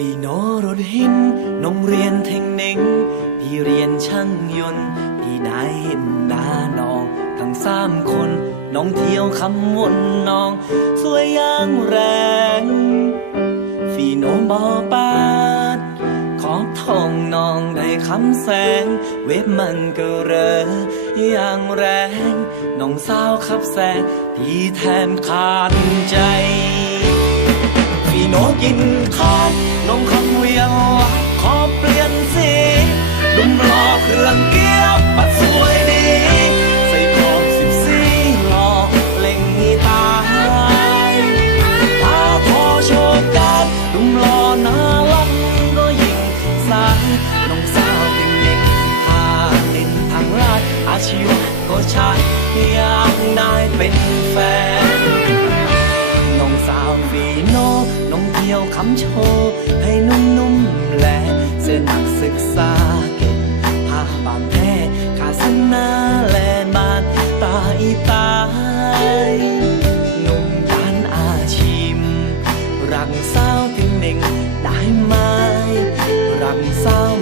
ฟีโนรถหินน้องเรียนเทคนิคพี่เรียนช่างยนต์พี่ได้เห็นหน้าน้องทั้งสามคน น้องเที่ยวคำวนน้อง สวยอย่างแรงฟีโนบอปาดขอบทองน้องได้คำแสง เว็บมันก็เรออย่างแรง น้องสาวขับแสงพี่แทนขาดใจ พี่โนกินข้าวน้องคำเวียงขอเปลี่ยนสีดุมรอเครื่องเกียวปัดสวยดีใส่ของสิบสี่หล่อเล่งมีตายตาทอโชว์การดุมรอน้าลังก็ยิ่งสายน้องสาวเด็กๆพาเล่นทางลาดอาชีวะก็ใช่อยากได้เป็นแฟน โชว์ให้นุ่มๆและเสื้อนักศึกษาเก่งผ้าบางแท้ขาสนาแลบานตาอีตายหนุ่มด้านอาชีพรังสาวถึงหนึ่งได้ไหมรังสาว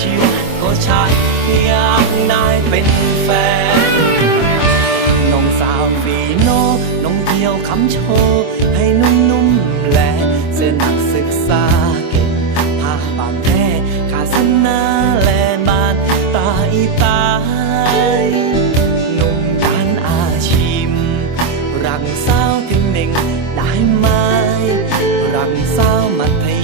ชีวะก็ใช่อยากได้เป็นแฟน định đại mai làm sao mà thấy